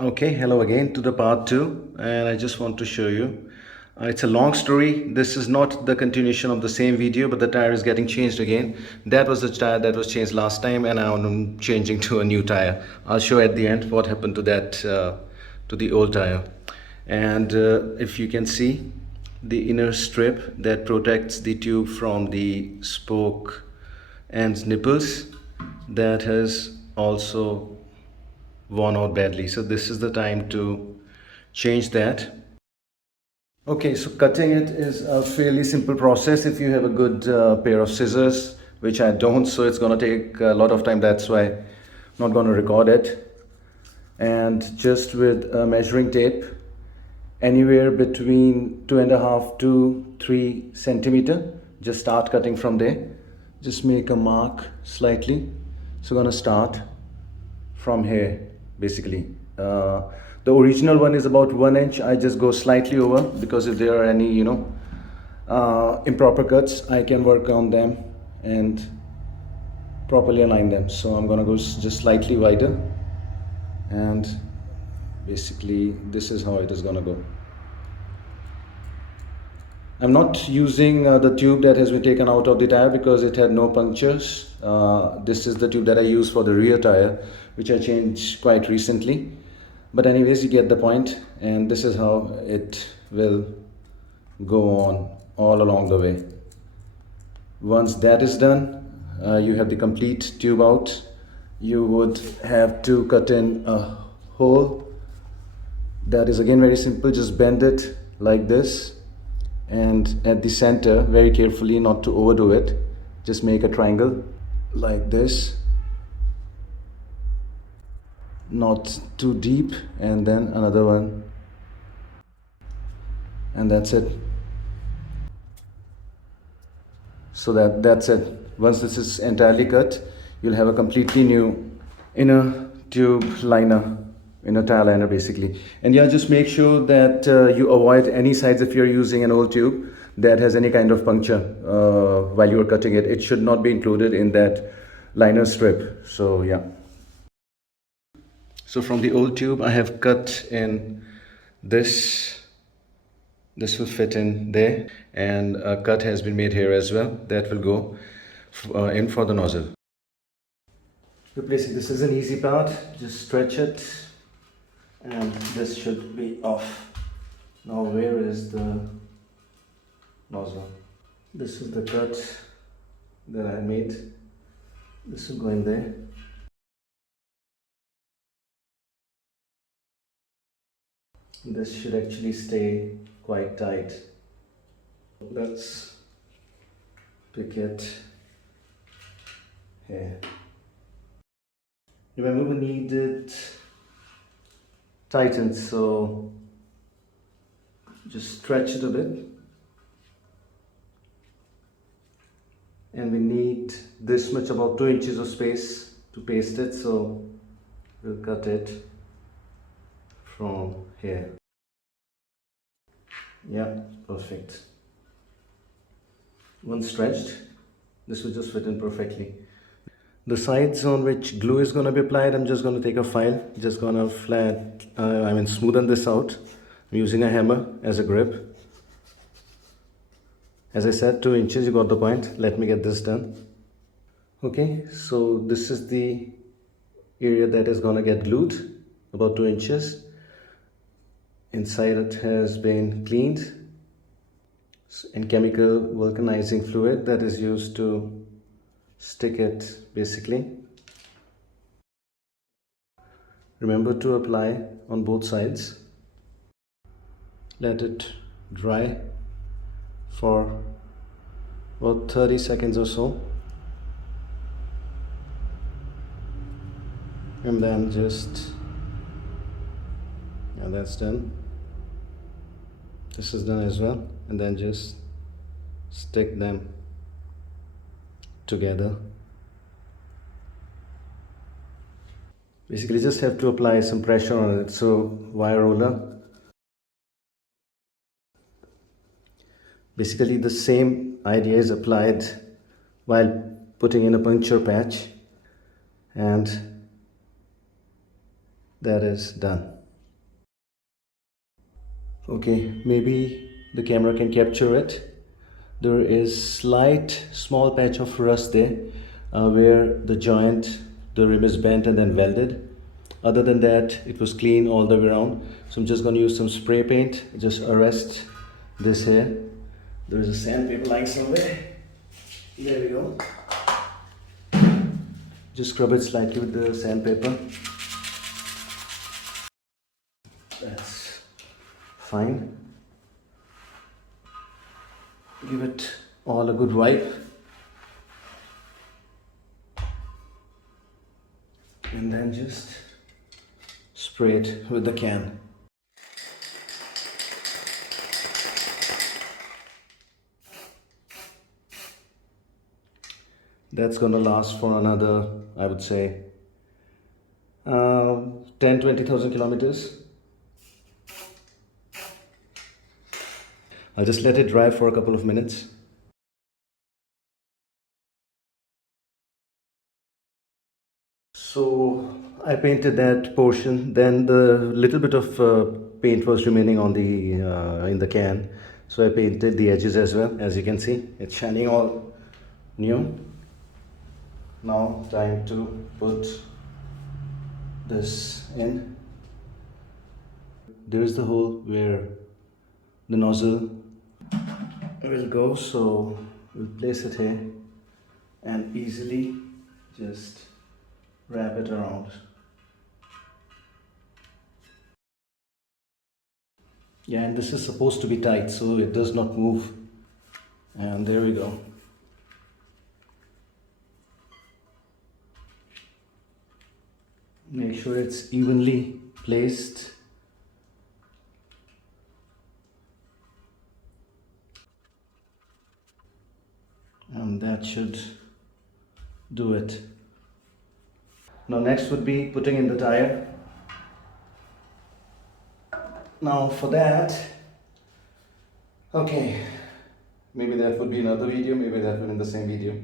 Okay, hello again to the part 2, and I just want to show you. It's a long story. This is not the continuation of the same video, but the tire is getting changed again. That was the tire that was changed last time, and now I'm changing to a new tire. I'll show at the end what happened to that, to the old tire. And if you can see, the inner strip that protects the tube from the spoke and nipples, that has also worn out badly, so this is the time to change that. Okay, so cutting it is a fairly simple process if you have a good pair of scissors, which I don't, so it's gonna take a lot of time. That's why I'm not gonna record it. And just with a measuring tape, anywhere between 2.5 to 3 centimeter, just start cutting from there. Just make a mark slightly. So gonna start from here basically. The original one is about 1 inch. I just go slightly over because if there are any improper cuts, I can work on them and properly align them. So I'm gonna go just slightly wider, and basically this is how it is gonna go. I'm not using the tube that has been taken out of the tire because it had no punctures. This is the tube that I use for the rear tire, which I changed quite recently. But anyways, you get the point, and this is how it will go on all along the way. Once that is done, you have the complete tube out. You would have to cut in a hole. That is again very simple. Just bend it like this, and at the center, very carefully not to overdo it, just make a triangle like this, not too deep, and then another one, and that's it. So that's it. Once this is entirely cut, you'll have a completely new inner tube liner, inner tire liner basically. And yeah, just make sure that you avoid any sides if you're using an old tube that has any kind of puncture while you're cutting it. It should not be included in that liner strip. So yeah. So from the old tube, I have cut in this. This will fit in there, and a cut has been made here as well. That will go in for the nozzle. Replacing this is an easy part. Just stretch it, and this should be off. Now where is the nozzle? This is the cut that I made. This will go in there. This should actually stay quite tight. Let's pick it here. Remember, we need it tightened, so just stretch it a bit. And we need this much, about 2 inches of space to paste it, so we'll cut it from here. Yeah, perfect. Once stretched, this will just fit in perfectly. The sides on which glue is going to be applied, I'm just going to take a file, just going to smoothen this out. I'm using a hammer as a grip. As I said, 2 inches, you got the point. Let me get this done. Okay, so this is the area that is going to get glued, about 2 inches. Inside it has been cleaned in chemical vulcanizing fluid that is used to stick it basically. Remember to apply on both sides. Let it dry for about 30 seconds or so, and then just, yeah, that's done. This is done as well, and then just stick them together. Basically just have to apply some pressure on it. So wire roller, basically the same idea is applied while putting in a puncture patch, and that is done. Okay, maybe the camera can capture it. There is slight small patch of rust there where the joint, the rim is bent and then welded. Other than that, it was clean all the way around. So I'm just going to use some spray paint, just arrest this here. There is a sandpaper lying somewhere. There we go. Just scrub it slightly with the sandpaper. That's fine. Give it all a good wipe. And then just spray it with the can. That's gonna last for another, I would say, 10-20,000 kilometers. I'll just let it dry for a couple of minutes. So I painted that portion, then the little bit of paint was remaining on the in the can, so I painted the edges as well. As you can see, it's shining all new. Now time to put this in. There is the hole where the nozzle will go, so we'll place it here and easily just wrap it around. Yeah, and this is supposed to be tight so it does not move. And there we go. Make sure it's evenly placed. And that should do it. Now next would be putting in the tire. Now for that, okay, maybe that would be another video, maybe that would be in the same video.